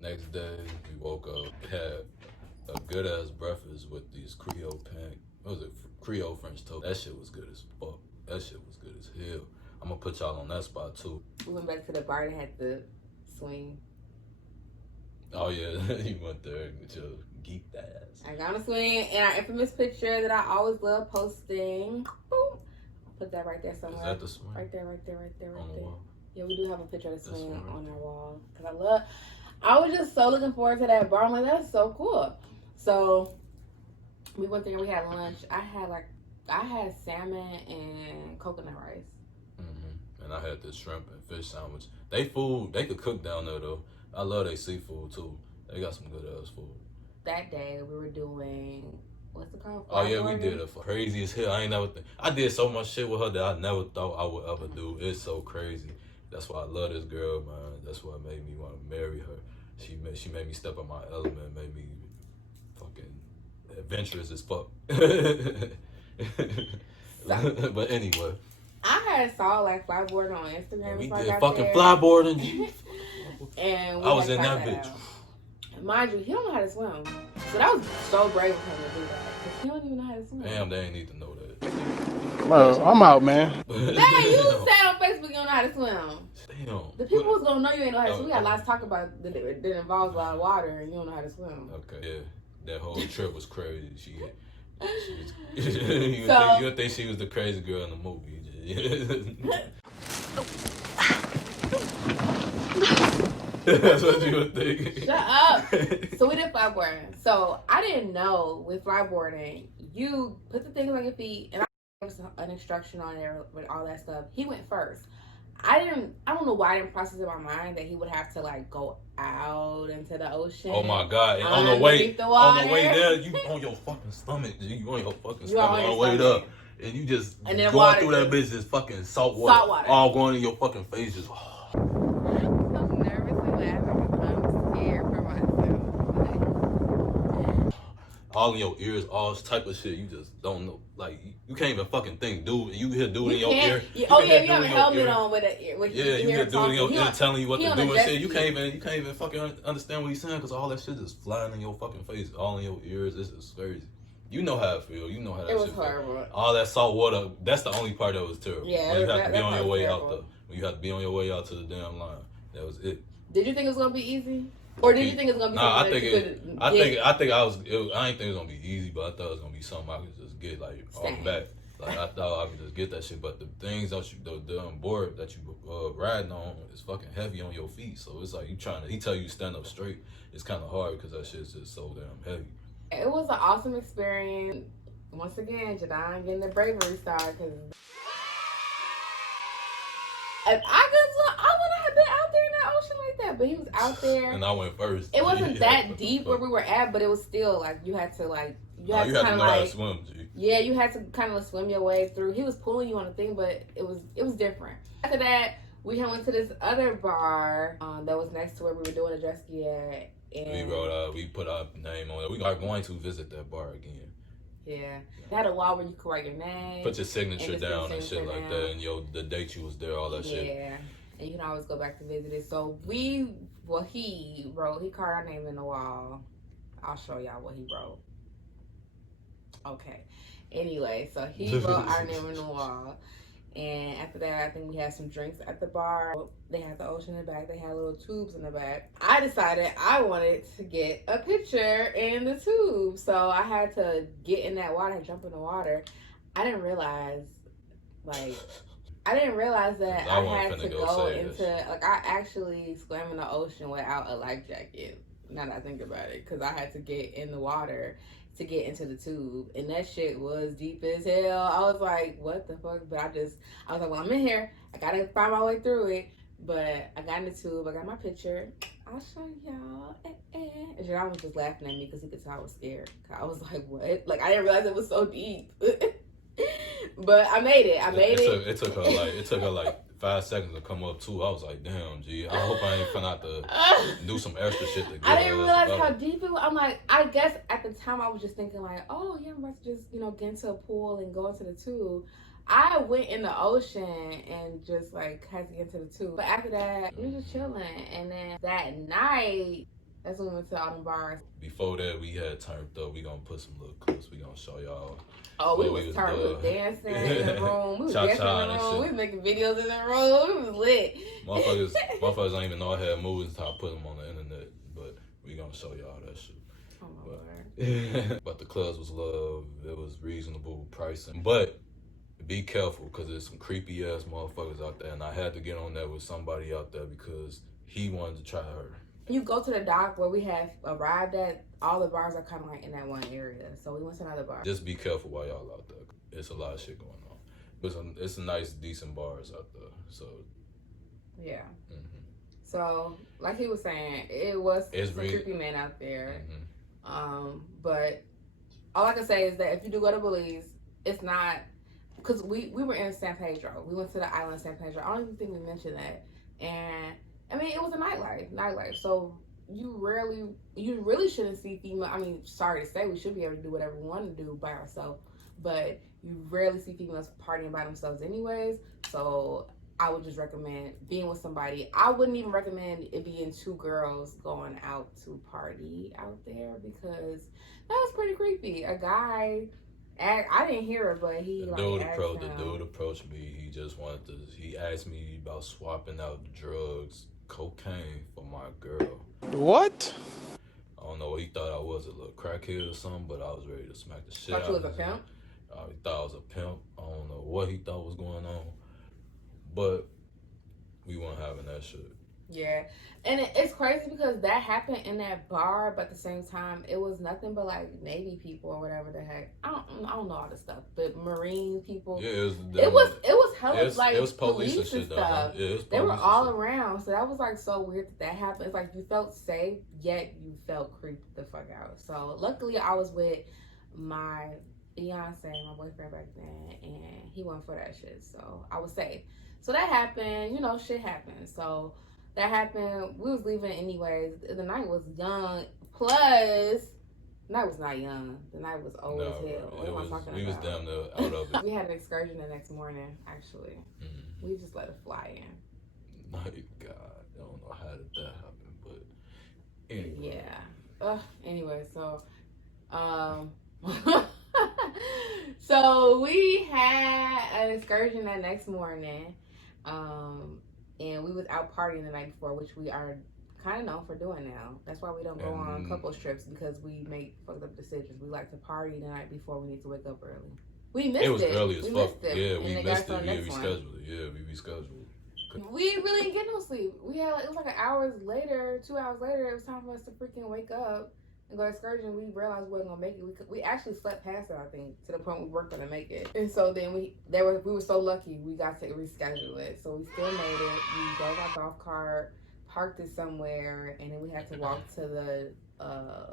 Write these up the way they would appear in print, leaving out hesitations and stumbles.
Next day, we woke up, had a good ass breakfast with these Creole what was it? Creole French toast. That shit was good as fuck. That shit was good as hell. I'm gonna put y'all on that spot too. We went back to the bar and had the swing. Oh yeah, you went there with your geek ass. I got on a swing and our infamous picture that I always love posting. Boom. Put that right there somewhere. Is that the swing? Right there, right there, right there, right on there. The wall? Yeah, we do have a picture of the swing right on our wall. Cause I was just so looking forward to that bar. I'm like, that's so cool. So we went there and we had lunch. I had salmon and coconut rice. Mm-hmm. And I had this shrimp and fish sandwich. They could cook down there though. I love their seafood too. They got some good ass food. That day we were doing, what's it called? Oh yeah, we did it for crazy as hell. I did so much shit with her that I never thought I would ever do. It's so crazy. That's why I love this girl, man. That's what made me want to marry her. She made me step in my element, made me fucking adventurous as fuck. But anyway. I saw like flyboarding on Instagram. We did fucking flyboarding. And I was in that bitch. Mind you, he don't know how to swim. So that was so brave of him to do that. Because he don't even know how to swim. Damn, they ain't need to know that. Well, I'm out, man. Man, you said on Facebook you don't know how to swim. Damn. The people who's gonna know you ain't know how to swim. We got lots to talk about that involves a lot of water and you don't know how to swim. Okay, yeah. That whole trip was crazy. You would think she was the crazy girl in the movie. That's what you would think. Shut up. So we did flyboarding. So I didn't know with flyboarding, you put the things on your feet, and I gave an instruction on there with all that stuff. He went first. I don't know why I didn't process in my mind that he would have to like go out into the ocean. Oh my God. And on the way there, you on your fucking stomach. You on your fucking stomach all the way up. And you just going through that bitch is fucking salt water. All going in your fucking face. Just I'm nervous and laughing because I'm scared for myself. All in your ears, all type of shit. You just don't know. Like, you can't even fucking think, dude. You hear dude in your ear. You have a helmet on with it. Yeah, you hear dude in your ear telling you what to do and shit. You can't even fucking understand what he's saying because all that shit is flying in your fucking face, all in your ears. It's just crazy. You know how it feel. You know how that shit feel. It was horrible. All that salt water, that's the only part that was terrible. Yeah, when you have to be on your way out though. When you have to be on your way out to the damn line. That was it. Did you think it was gonna be easy? Or did you think it was gonna be something I didn't think it was gonna be easy, but I thought it was gonna be something I could just get like off the back. Like I thought I could just get that shit, but the things that the board that you riding on is fucking heavy on your feet. So it's like he tell you to stand up straight. It's kind of hard because that shit's just so damn heavy. It was an awesome experience. Once again, Jadon getting the bravery star because if I wouldn't have been out there in that ocean like that. But he was out there, and I went first. It wasn't that deep where we were at, but it was still like you had to know how to swim. G. Yeah, you had to kind of swim your way through. He was pulling you on the thing, but it was different. After that, we went to this other bar that was next to where we were doing a jet ski at. And we put our name on it. We are going to visit that bar again. Yeah. They had a wall where you could write your name. Put your signature down and shit like that, and the date you was there, all that shit. Yeah. And you can always go back to visit it. So he carved our name in the wall. I'll show y'all what he wrote. Okay. Anyway, so he wrote our name in the wall. And after that, I think we had some drinks at the bar. They had the ocean in the back. They had little tubes in the back. I decided I wanted to get a picture in the tube. So I had to get in that water and jump in the water. I didn't realize that I had to go into, like, I actually swam in the ocean without a life jacket. Now that I think about it. Because I had to get in the water to get into the tube, and that shit was deep as hell. I was like, what the fuck? But I was like, well, I'm in here, I gotta find my way through it. But I got in the tube, I got my picture, I'll show y'all. And Jerome was just laughing at me because he could tell I was scared. I was like, what? Like, I didn't realize it was so deep. But I made it. It took her like 5 seconds to come up too. I was like, damn, G. I hope I ain't finna have to do some extra shit to get I didn't realize how deep it was. I'm like, I guess at the time I was just thinking like, oh yeah, I'm about to just, get into a pool and go into the tube. I went in the ocean and just like had to get into the tube. But after that, we were just chilling. And then that night, That's when we went to all them bars. Before that, we had turned up. We gonna put some little clips. We gonna show y'all. Oh, we was turned. We was dancing in the room. We was dancing in the room. We was making videos in the room. We was lit. Motherfuckers don't even know I had movies until I put them on the internet. But we gonna show y'all that shit. Oh my Lord. But the clubs was love. It was reasonable pricing. But be careful, because there's some creepy ass motherfuckers out there, and I had to get on that with somebody out there because he wanted to try her. You go to the dock where we have arrived at, all the bars are kind of like in that one area. So we went to another bar. Just be careful while y'all out there. It's a lot of shit going on. But it's a nice, decent bars out there. So, yeah. Mm-hmm. So, like he was saying, it was some creepy men out there. Mm-hmm. But all I can say is that if you do go to Belize, it's not, because we were in San Pedro. We went to the island of San Pedro. I don't even think we mentioned that. And I mean, it was a nightlife. So you really shouldn't see female. I mean, sorry to say, we should be able to do whatever we want to do by ourselves, but you rarely see females partying by themselves anyways. So I would just recommend being with somebody. I wouldn't even recommend it being two girls going out to party out there, because that was pretty creepy. A guy, I didn't hear it, but the dude approached me. He just wanted to. He asked me about swapping out drugs, cocaine, for my girl. What? I don't know what he thought I was, a little crackhead or something, but I was ready to smack the shit out of him. Thought you was a pimp? He thought I was a pimp. I don't know what he thought was going on, but we weren't having that shit. Yeah, and it's crazy because that happened in that bar, but at the same time, it was nothing but like Navy people or whatever the heck. I don't know all this stuff, but Marine people. Yeah, it was hella like it was police and stuff. Yeah, it was they were all around, so that was like so weird that happened. It's like you felt safe, yet you felt creeped the fuck out. So luckily, I was with my fiancé, my boyfriend back then, and he went for that shit, so I was safe. So that happened, shit happened. So that happened. We was leaving anyways. The night was young. Plus, the night was not young. The night was old as hell. What am I talking about? We was damn near out of it. We had an excursion the next morning, actually. Mm-hmm. We just let it fly in. My God. I don't know how did that happen, but anyway. Yeah. Anyway, so, so we had an excursion that next morning. And we was out partying the night before, which we are kind of known for doing now. That's why we don't go on couples trips, because we make fucked up decisions. We like to party the night before. We need to wake up early. We missed it. It was early as fuck. Yeah, we missed it. Yeah, we scheduled it. Yeah, we rescheduled. We really didn't get no sleep. It was like 2 hours later, it was time for us to freaking wake up and go to excursion. We realized we wasn't gonna make it. We actually slept past it, I think, to the point we weren't gonna make it. And so then we were so lucky we got to reschedule it. So we still made it. We drove our golf cart, parked it somewhere, and then we had to walk to the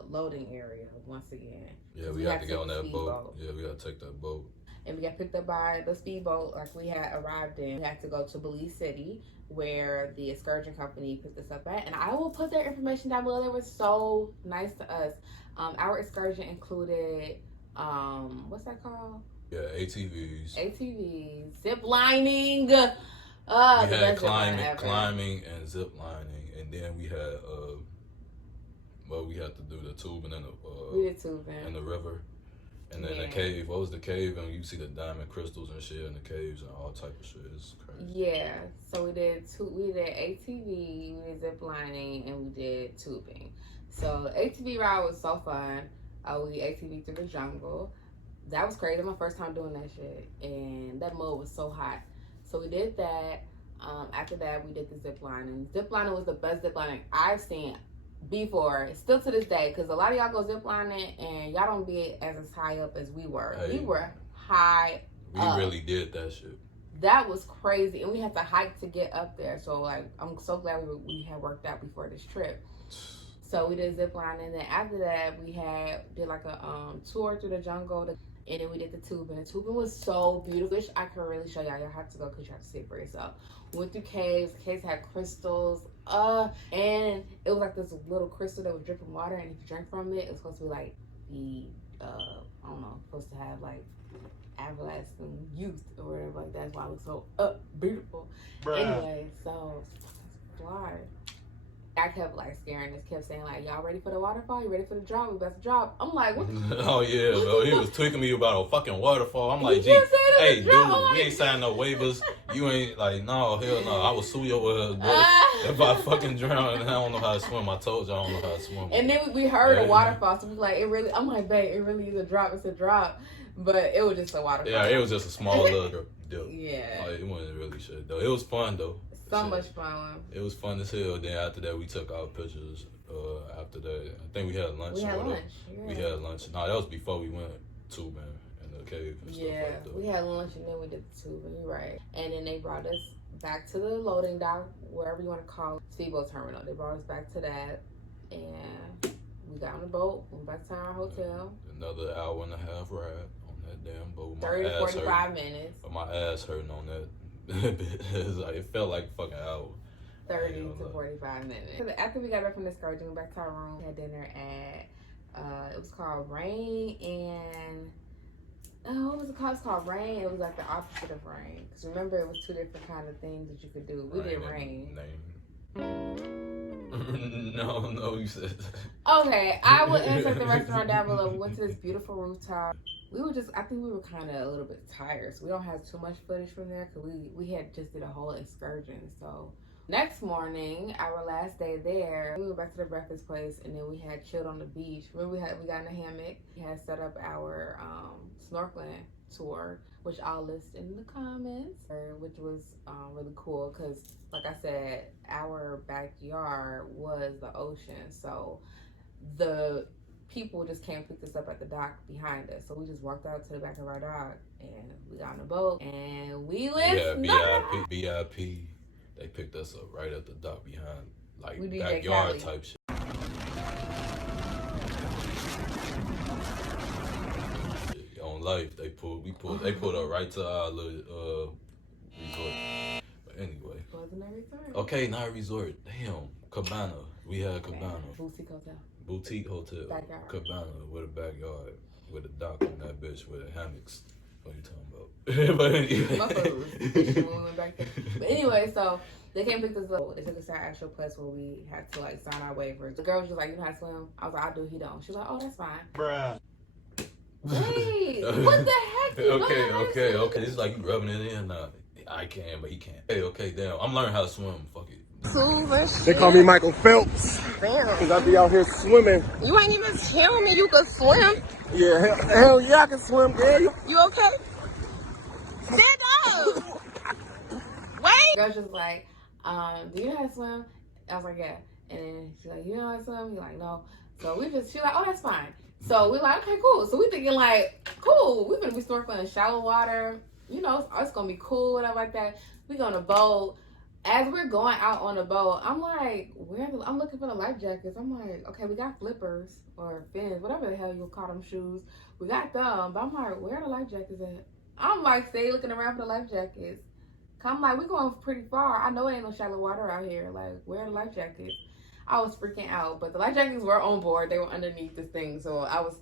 loading area once again. Yeah, we had to get on that boat. Yeah, we had to take that boat. And we got picked up by the speedboat like we had arrived in. We had to go to Belize City, where the excursion company picked us up at. And I will put their information down below. They were so nice to us. Our excursion included, what's that called? Yeah, ATVs, zip lining. We had climbing and zip lining. And then we had, we had to do the tubing in we did tubing in the river. And then the cave, what was the cave? And you see the diamond crystals and shit in the caves and all type of shit. It's crazy. Yeah, so we did ATV, we did zip lining, and we did tubing. So the ATV ride was so fun. We ATV through the jungle. That was crazy. My first time doing that shit, and that mud was so hot. So we did that. After that, we did the zip lining. Zip lining was the best zip lining I've seen before, still to this day, because a lot of y'all go ziplining and y'all don't be as high up as we were. Hey, we were high up. We really did that shit. That was crazy, and we had to hike to get up there. So like, I'm so glad we had worked out before this trip. So we did ziplining, and then after that we did like a tour through the jungle, and then we did the tubing. The tubing was so beautiful. I could really show y'all. Y'all have to go because you have to see it for yourself. We went through caves. The caves had crystals. And it was like this little crystal that was dripping water, and if you drink from it, it was supposed to be like I don't know, supposed to have like everlasting youth or whatever like that. That's why it was so beautiful. Bruh. Anyway, so fly. I kept like scaring us, kept saying like, y'all ready for the waterfall? You ready for the drop? We about to drop. I'm like, what? Oh yeah, bro. He was tweaking me about a fucking waterfall. I'm like, gee, hey dude, we ain't signing no waivers. You ain't like, no, hell no. I will sue your ass, bro. If I fucking drown and I don't know how to swim, I told you I don't know how to swim. And then we heard a waterfall, so we like, it really. I'm like, babe, it really is a drop. It's a drop, but it was just a waterfall. Yeah, it was just a small little dip. Yeah, Like, it wasn't really shit though. It was fun though. So much fun. It was fun as hell. Then after that, we took our pictures. After that, I think we had lunch. We had lunch. Yeah. We had lunch. No, that was before we went to, man, in the cave and stuff like that. We had lunch and then we did the tube. You're right. And then they brought us back to the loading dock, wherever you want to call it, speedboat terminal. They brought us back to that, and we got on the boat, went back to our hotel. Another hour and a half ride on that damn boat. 30 to 45 minutes. But my ass hurting on that. It felt like a fucking hour. 30 to 45 minutes. So after we got back from the excursion, we went back to our room, had dinner at, it was called Rain and, what was it called? It was called Rain. It was like the opposite of Rain. Because remember, it was two different kind of things that you could do. We did Rain. No, you said okay, I will insert the restaurant down below. We went to this beautiful rooftop. I think we were kind of a little bit tired, so we don't have too much footage from there because we had just did a whole excursion. So next morning, our last day there, we went back to the breakfast place and then we had chilled on the beach. Remember we got in a hammock. We had set up our snorkeling tour, which I'll list in the comments, which was really cool because, like I said, our backyard was the ocean, so the people just came pick us up at the dock behind us. So we just walked out to the back of our dock and we got on the boat and we went. Yeah, BIP. They picked us up right at the dock behind, like backyard type shit. On life, they pulled up right to our little resort. But anyway. Wasn't a resort. Okay, not a resort. Damn, cabana. We had cabana. Boutique hotel. Backyard. Cabana with a backyard, with a dock on that bitch with hammocks. What are you talking about? But anyway. But anyway, so they came pick us up. They took us to our actual place where we had to like sign our waivers. The girl was just like, you know how to swim? I was like, I do, he don't. She was like, oh, that's fine. Bruh. Wait, what the heck? Okay. It's like you rubbing it in. I can, but he can't. Okay, damn. I'm learning how to swim. Fuck it. They call me Michael Phelps. Cause I be out here swimming. You ain't even telling me you could swim. Yeah, hell yeah, I can swim, girl. You okay? Stand up. Wait. The girl was like, do you know how to swim? I was like, yeah. And then she's like, you know how to swim? He's like, no. So she's like, oh, that's fine. So we're like, okay, cool. So we thinking like, cool. We're gonna be snorkeling in shallow water. You know, it's gonna be cool, whatever like that. We go on a boat. As we're going out on the boat, I'm like, I'm looking for the life jackets. I'm like, okay, we got flippers or fins, whatever the hell you'll call them shoes. We got them, but I'm like, where are the life jackets at? I'm like, stay looking around for the life jackets. I'm like, we're going pretty far. I know it ain't no shallow water out here. Like, where are the life jackets? I was freaking out, but the life jackets were on board. They were underneath this thing, so I was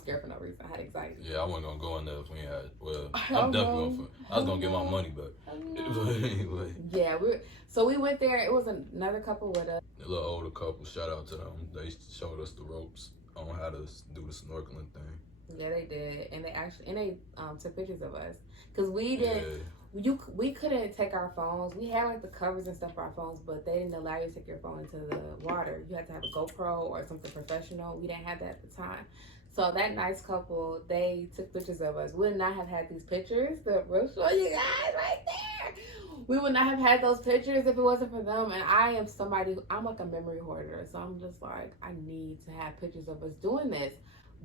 scared for no reason. I had anxiety. Yeah, I wasn't gonna go in there if we had. Well, I'm definitely going for. I was gonna get my money back. But anyway. Yeah, we went there. It was another couple with us. A little older couple. Shout out to them. They showed us the ropes on how to do the snorkeling thing. Yeah, they did, and they took pictures of us because we didn't. Yeah. We couldn't take our phones. We had like the covers and stuff for our phones, but they didn't allow you to take your phone into the water. You had to have a GoPro or something professional. We didn't have that at the time. So that nice couple, they took pictures of us. We would not have had these pictures that we'll show you guys right there. We would not have had those pictures if it wasn't for them. And I'm like a memory hoarder. So I'm just like, I need to have pictures of us doing this.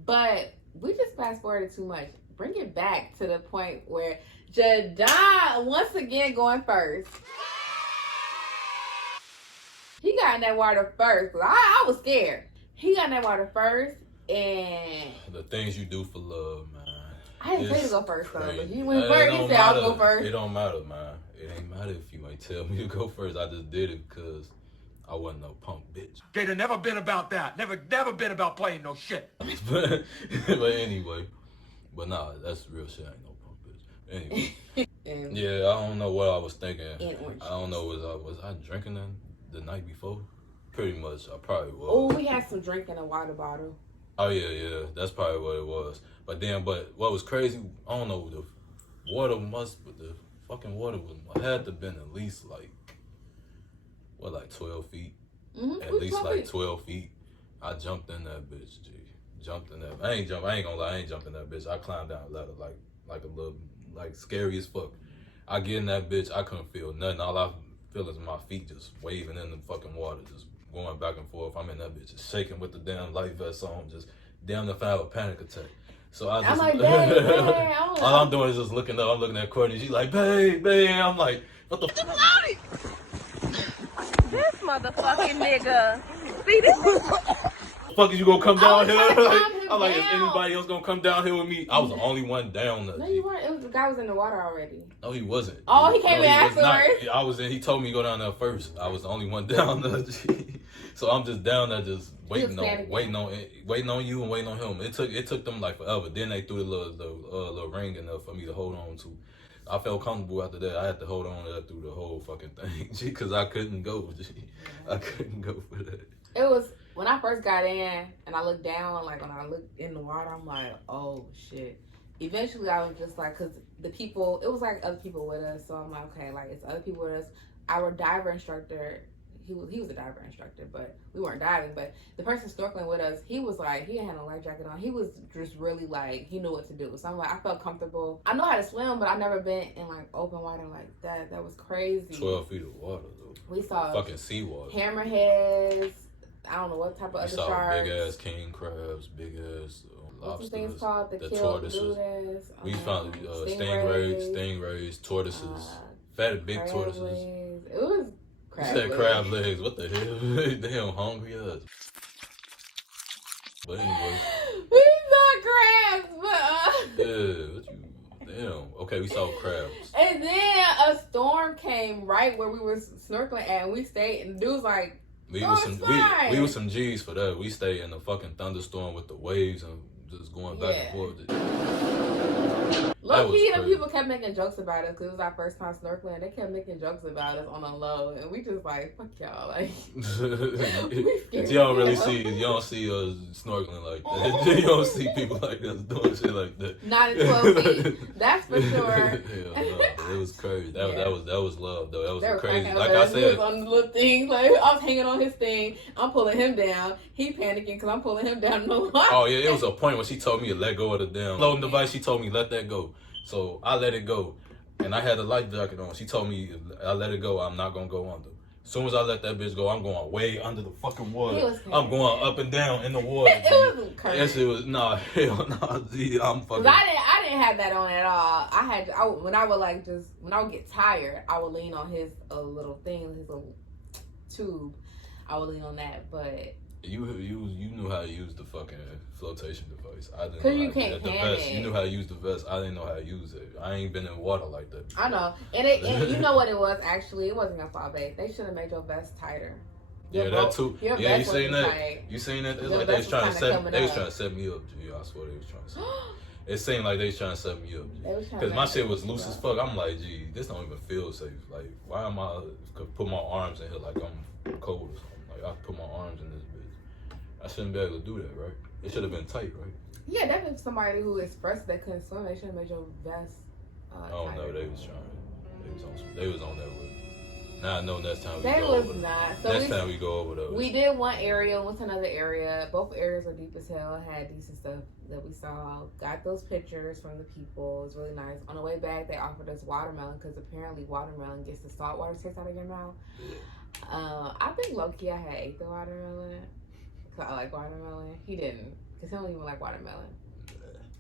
But we just fast forwarded too much. Bring it back to the point where Jadon, once again, going first. He got in that water first. I was scared. He got in that water first. And the things you do for love, man. I didn't say to go first, though. But he went first. He said, I'll go first. It don't matter, man. It ain't matter if you might tell me to go first. I just did it because I wasn't no punk bitch. Gator never been about that. Never been about playing no shit. but anyway. But nah, that's real shit. I ain't no punk bitch. Anyway. Yeah, I don't know what I was thinking. I don't know. Was I drinking the night before? Pretty much, I probably was. Oh, we had some drink in a water bottle. Oh yeah, that's probably what it was. But what was crazy? I don't know. The fucking water had to been at least like 12 feet. Mm-hmm. At least like 12 feet. I jumped in that bitch, G. Jumped in that. I ain't gonna lie. I ain't jumped in that bitch. I climbed down the ladder like a little scary as fuck. I get in that bitch. I couldn't feel nothing. All I feel is my feet just waving in the fucking water, just going back and forth. I'm in that bitch, just shaking with the damn life vest on, just damn if I have a panic attack. So I just, I'm like, babe, all I'm doing is just looking up. I'm looking at Courtney. She's like, babe. I'm like, what the fuck? This motherfucking nigga. See this? Fuck is you gonna come down here? I'm like, is anybody else gonna come down here with me? I was the only one down there. No, you weren't. The guy was in the water already. No, he wasn't. Oh, he came in afterwards. I was in. He told me to go down there first. I was the only one down there. So I'm just down there, just waiting on you and waiting on him. It took them like forever. Then they threw the little ring in there for me to hold on to. I felt comfortable after that. I had to hold on to that through the whole fucking thing, because I couldn't go. I couldn't go for that. It was when I first got in and I looked down. Like when I looked in the water, I'm like, oh shit. Eventually, I was just like, because it was like other people with us. So I'm like, okay, like it's other people with us. Our diver instructor, he was a diver instructor, but we weren't diving. But the person snorkeling with us, he was like, he had a life jacket on. He was just really like, he knew what to do. So I'm like, I felt comfortable. I know how to swim, but I've never been in like open water like that. That was crazy. 12 feet of water, though. We saw fucking seawater. Hammerheads. I don't know what type of other sharks. Big ass king crabs, big ass lobsters. What's the things called? The tortoises. We found stingrays, tortoises, fat big tortoises. Legs. It was crab you said legs. Crab legs. What the hell? Damn hungry ass. But anyway. We saw crabs, but damn. Okay, we saw crabs. And then a storm came right where we were snorkeling at, and we stayed. And the dude was like, we was some G's for that. We stayed in a fucking thunderstorm with the waves and just going back and forth. Low key, the people kept making jokes about us because it was our first time snorkeling. They kept making jokes about us on the low, and we just like, fuck y'all, like. you don't see us snorkeling like that. You don't see people like us doing shit like that. Not in 12 feet, that's for sure. It was crazy. That was love though. That was crazy. Like I said, on the little thing, like I was hanging on his thing. I'm pulling him down. He panicking because I'm pulling him down. Oh yeah, it was a point when she told me to let go of the damn floating device. She told me let that go. So I let it go, and I had a life jacket on. She told me I let it go. I'm not gonna go under. As soon as I let that bitch go, I'm going way under the fucking water. I'm going up and down in the water. It was crazy. Yes, it was. Nah, hell nah. Gee, I'm fucking. I didn't have that on at all. When I would get tired, I would lean on his little thing, his little tube. I would lean on that, but. You knew how to use the fucking flotation device. I didn't. Cause you can't the vest. You knew how to use the vest. I didn't know how to use it. I ain't been in water like that before. I know, and you know what it was actually. It wasn't your fault, babe. They should have made your vest tighter. That too. Yeah, you seen that? Tight. You seen that? It's like they was trying to set. They was trying to set me up. Gee, I swear they was trying to set me up. It seemed like they was trying to set me up. Because my shit was loose as fuck. I'm like, gee, this don't even feel safe. Like, why am I put my arms in here like I'm cold or something? Like I put my arms in this bitch. I shouldn't be able to do that, right? It should have been tight, right? Yeah, definitely somebody who expressed they couldn't swim. They should have made your vest. I don't know. They was trying. They was on that with. Now I know next time we they go was over not. So next time we go over those. We did one area, went to another area. Both areas were deep as hell. Had decent stuff that we saw. Got those pictures from the people. It was really nice. On the way back, they offered us watermelon because apparently watermelon gets the salt water taste out of your mouth. I think low-key I had ate the watermelon. Cause I like watermelon. He didn't, cause he don't even like watermelon.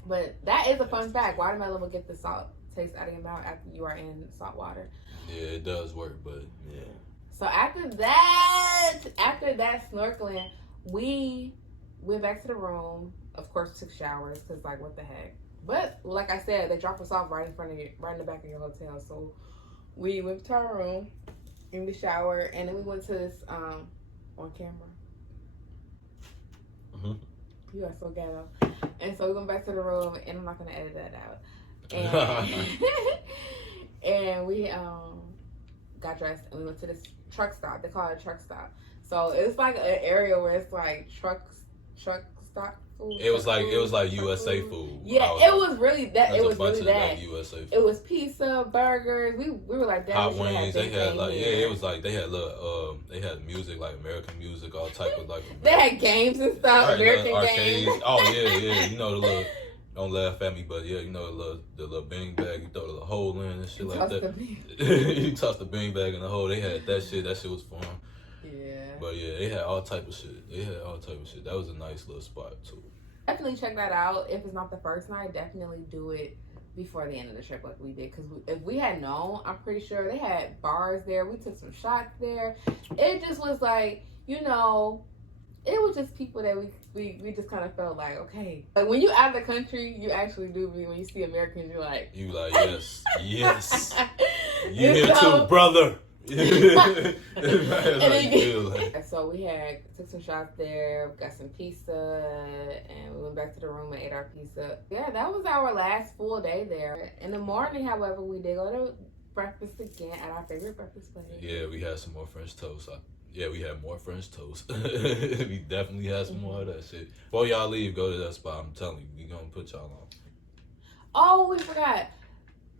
But that is a fun fact. Watermelon will get the salt taste out of your mouth after you are in salt water. Yeah, it does work, but yeah. So after that snorkeling, we went back to the room. Of course, took showers, cause like what the heck. But like I said, they dropped us off right in front of you, right in the back of your hotel. So we went to our room in the shower, and then we went to this on camera. You are so ghetto. And so we went back to the room, and I'm not gonna edit that out. And and we got dressed, and we went to this truck stop. They call it a truck stop. So So it's like an area where it's like truck stock food. It was like USA food. Yeah, it was really that. It was really that. Like USA food. It was pizza, burgers. We were like that. Hot wings. They had like it was like they had they had music like American music, all type of like. They had games and stuff. Right, American arcades. games. Oh yeah. You know the little. Don't laugh at me, but yeah, you know the little bean bag. You throw the little hole in and shit like that. You toss the bean bag in the hole. They had that shit. That shit was fun. Yeah. But yeah, they had all type of shit. That was a nice little spot too. Definitely check that out. If it's not the first night, definitely do it before the end of the trip like we did. Because if we had known, I'm pretty sure they had bars there. We took some shots there. It just was like, you know, it was just people that we just kind of felt like, okay. Like when you out of the country, you actually do be, when you see Americans, you're like. You like, yes. You here too, brother. So we took some shots there, got some pizza, and we went back to the room and ate our pizza. Yeah, that was our last full day there. In the morning, however, we did go to breakfast again at our favorite breakfast place. Yeah, we had some more French toast. We had more French toast. We definitely had some more of that shit. Before y'all leave, go to that spot. I'm telling you, we gonna put y'all on. Oh, we forgot.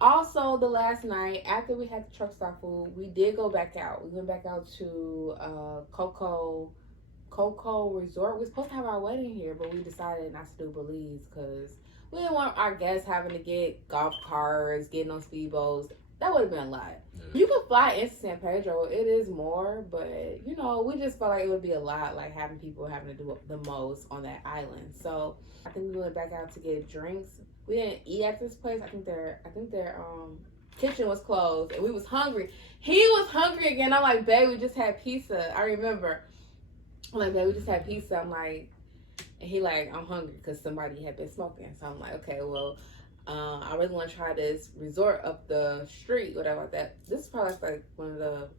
Also, the last night, after we had the truck stop food, we did go back out. We went back out to Coco Resort. We were supposed to have our wedding here, but we decided not to do Belize because we didn't want our guests having to get golf carts, getting on speedboats. That would have been a lot. Yeah. You can fly into San Pedro. It is more, but, you know, we just felt like it would be a lot, like having people having to do the most on that island. So I think we went back out to get drinks. We didn't eat at this place. I think their kitchen was closed, and we was hungry. He was hungry again. I'm like, babe, we just had pizza. I remember. I'm like, babe, we just had pizza. I'm like, and he like, I'm hungry because somebody had been smoking. So I'm like, okay, well, I really want to try this resort up the street, whatever like that. This is probably like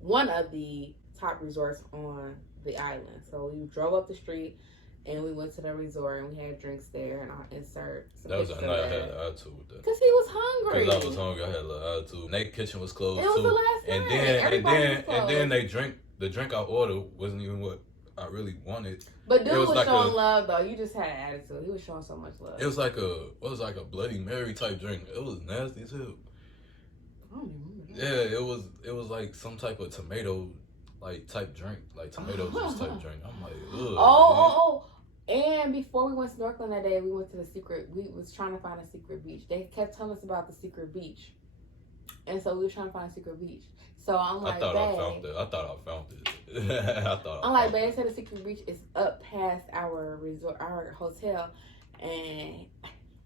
one of the top resorts on the island. So we drove up the street. And we went to the resort and we had drinks there, and I'll insert some that was a night I had an attitude with that. Because he was hungry. Because I was hungry, I had a little attitude. And their kitchen was closed too. It was the last night. And then the drink I ordered wasn't even what I really wanted. But dude was showing love though. You just had an attitude. He was showing so much love. It was like a Bloody Mary type drink. It was nasty as hell. I don't even remember that. Yeah, it was like some type of tomato like type drink, like tomato juice type drink. I'm like, ugh. Oh. And before we went snorkeling that day, we went to we was trying to find a secret beach. They kept telling us about the secret beach. And so we were trying to find a secret beach. So I'm like, I thought I found it. I'm like, babe, they said the secret beach is up past our resort, our hotel. And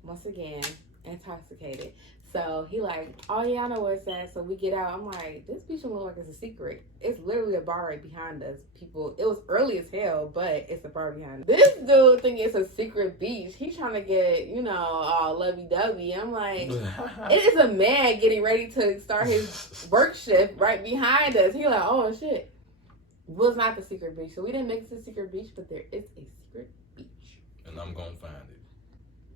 once again, intoxicated. So he like, oh yeah, I know where it's at. So we get out. I'm like, this beach don't look like it's a secret. It's literally a bar right behind us. People, it was early as hell, but it's a bar behind us. This dude think it's a secret beach. He's trying to get, you know, all lovey-dovey. I'm like, it is a man getting ready to start his work shift right behind us. He like, oh shit. It was not the secret beach. So we didn't make it to the secret beach, but there is a secret beach. And I'm going to find it.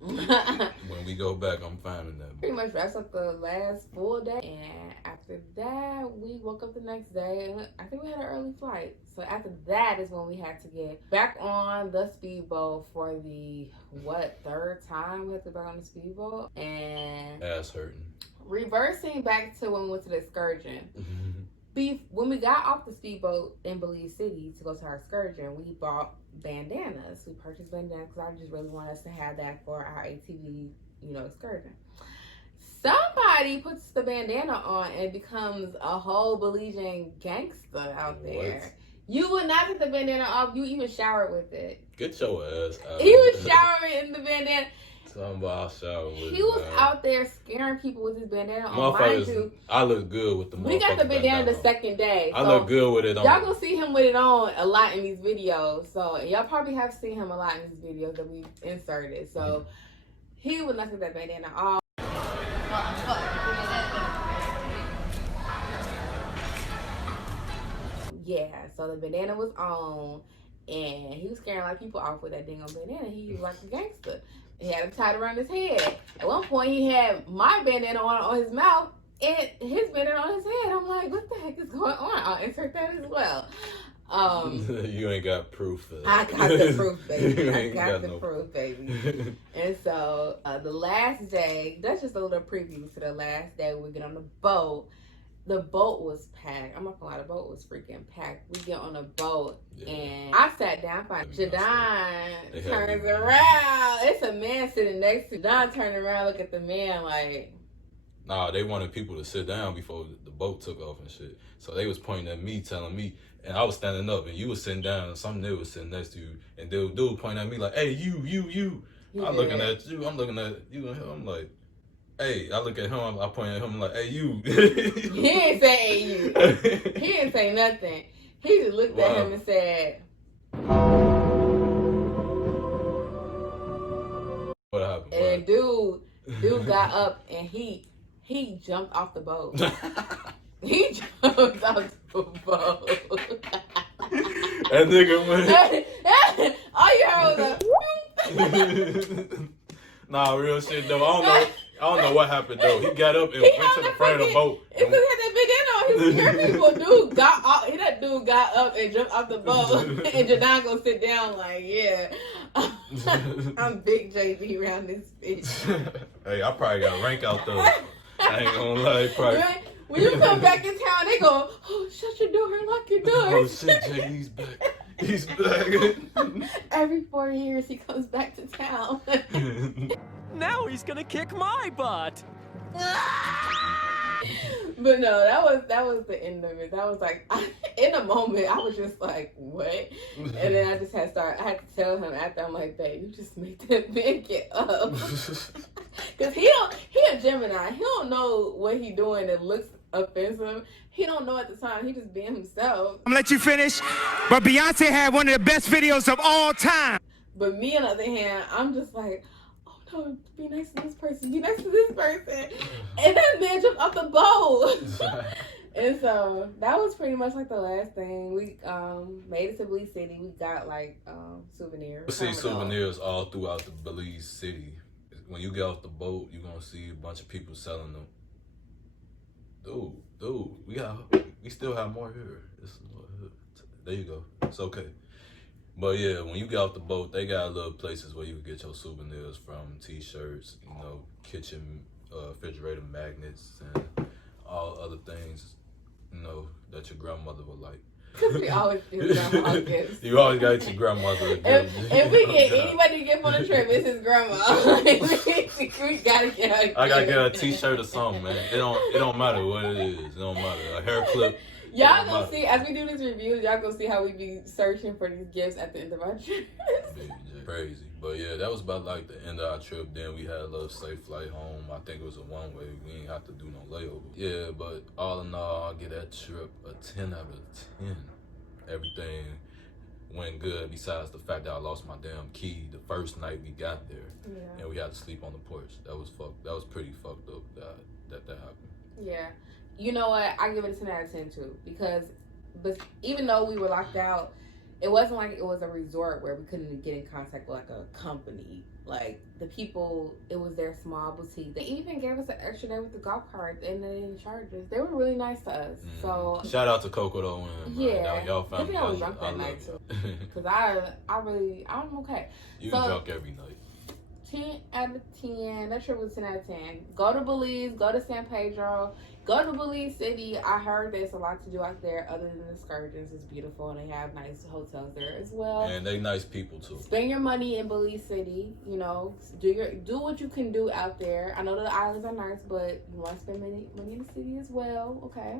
When we go back, I'm finding that. Pretty much wraps up the last full day, and after that we woke up the next day, and I think we had an early flight. So after that is when we had to get back on the speedboat for the third time we had to get back on the speedboat, and ass hurting. Reversing back to when we went to the excursion. When we got off the speedboat in Belize City to go to our excursion, we bought bandanas. We purchased bandanas because I just really wanted us to have that for our ATV, excursion. Somebody puts the bandana on and becomes a whole Belizean gangster out there. What? You would not take the bandana off. You even showered with it. Get your ass out. He was showering in the bandana. He was out there scaring people with his bandana on. Mind you, I look good with the We got the bandana the second day. I look good with it on. Y'all gonna see him with it on a lot in these videos. So y'all probably have seen him a lot in these videos that we inserted. So he would not take that bandana off. Yeah, so the bandana was on, and he was scaring like people off with that dang on bandana. He was like a gangster. He had it tied around his head. At one point, he had my bandana on his mouth and his bandana on his head. I'm like, what the heck is going on? I'll insert that as well. You ain't got proof of that. I got the proof, baby. I ain't got the no proof, baby. And so the last day, that's just a little preview to the last day we get on the boat. The boat was packed. I'm not gonna lie, the boat was freaking packed. We get on the boat and I sat down. Jadon turns around. It's a man sitting next to Jadon. Turning around, look at the man like. Nah, they wanted people to sit down before the boat took off and shit. So they was pointing at me, telling me, and I was standing up, and you was sitting down, and some nigga was sitting next to you, and dude pointing at me like, "Hey, you." I'm looking at you. I'm looking at you, and I'm like, "Hey." I look at him. I point at him like, "Hey, you." He didn't say "Hey, you." He didn't say nothing. He just looked at him and said, "What happened?" And dude got up and he jumped off the boat. He jumped off the boat. That nigga went. All you heard was a. Nah, real shit though. I don't know what happened though. He got up and went to the front of the boat. It's because he had that big end on. He was scared people. That dude got up and jumped off the boat. And Jadon gonna sit down like, yeah. I'm big JB around this bitch. Hey, I probably got rank out though. I ain't gonna lie. Probably. When you come back in town, they go, "Oh, shut your door and lock your door." Oh shit, JD's back. He's back. Every 4 years, he comes back to town. Now he's gonna kick my butt. But no, that was the end of it. That was like, in a moment, I was just like, what? And then I just had to tell him after, I'm like, babe, you just make that man get up. Because he a Gemini. He don't know what he doing that looks offensive. He don't know at the time. He just being himself. I'm gonna let you finish, but Beyonce had one of the best videos of all time. But me, on the other hand, I'm just like, oh no, be nice to this person. Be nice to this person. And that man jumped off the boat. And so that was pretty much like the last thing. We made it to Belize City. We got like souvenirs. You'll see souvenirs all throughout the Belize City. When you get off the boat, you're gonna see a bunch of people selling them. Dude, we still have more here. There you go. It's okay. But yeah, when you get off the boat, they got little places where you can get your souvenirs from, t-shirts, kitchen, refrigerator magnets, and all other things, that your grandmother would like. Because we always do grandma gifts. You always got your grandmother a gift. If we get anybody to gift on the trip, it's his grandma. We gotta get her a gift. I gotta get her a t-shirt or something, man. It don't matter what it is. It don't matter. A hair clip. Y'all gonna see, as we do these reviews, y'all gonna see how we be searching for these gifts at the end of our trip. Crazy. But yeah, that was about like the end of our trip. Then we had a little safe flight home. I think it was a one-way. We ain't have to do no layover. Yeah, but all in all, I'll give that trip a 10 out of 10. Everything went good besides the fact that I lost my damn key the first night we got there. Yeah. And we had to sleep on the porch. That was pretty fucked up that happened. Yeah. You know what? I give it a 10 out of 10 too. But even though we were locked out, it wasn't like it was a resort where we couldn't get in contact with like a company. Like the people, it was their small boutique. They even gave us an extra day with the golf carts and they didn't charge us. They were really nice to us. So shout out to Coco though. Yeah, y'all family. I was drunk that night too. Because I'm okay. You drunk every night. 10 out of 10. That trip was 10 out of 10. Go to Belize. Go to San Pedro. Go to Belize City. I heard there's a lot to do out there other than the excursions. It's beautiful and they have nice hotels there as well. And they nice people too. Spend your money in Belize City. Do what you can do out there. I know the islands are nice, but you want to spend money in the city as well. Okay.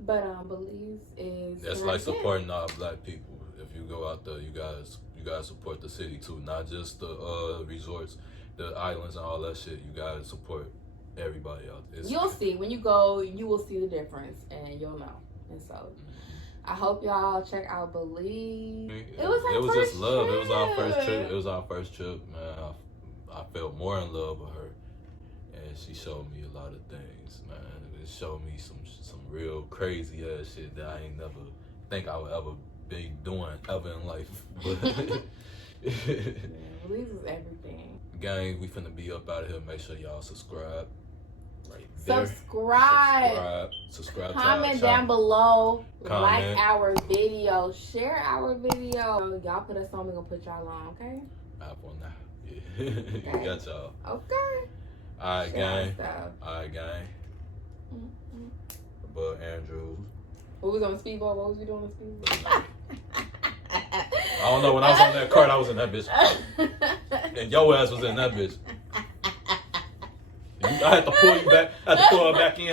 But Belize is. That's like supporting our black people. If you go out there, you guys support the city too, not just the resorts, the islands and all that shit. You gotta support everybody out there. You'll see when you go, you will see the difference, and you'll know. And so, I hope y'all check out Belize. It was just love. It was our first trip. It was our first trip, man. I felt more in love with her, and she showed me a lot of things, man. It showed me some real crazy ass shit that I ain't never think I would ever be doing ever in life. But Belize is everything. Gang, we finna be up out of here. Make sure y'all subscribe. right there. Subscribe. Comment down below. Comment. Like our video. Share our video. Y'all put us on. We're gonna put y'all on. Okay. Hop on now. Yeah. Okay. Got y'all. Okay. Alright, gang. Stuff. Alright, gang. But Andrews. What was on the speedball? What was we doing on the speedball? I don't know. When I was on that cart, I was in that bitch. And your ass was in that bitch. I had to pull you back. I had to pull her back in.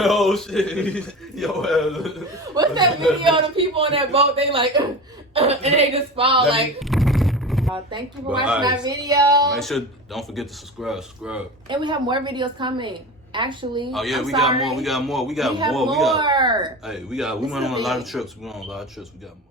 Oh shit. Yo ass. What's that video of the people on that boat? They like, and they just fall like. Thank you for watching our video. Make sure, don't forget to subscribe. And we have more videos coming. Actually. Oh yeah, we got more. We got more. Hey, we We went on a lot of trips. We got more.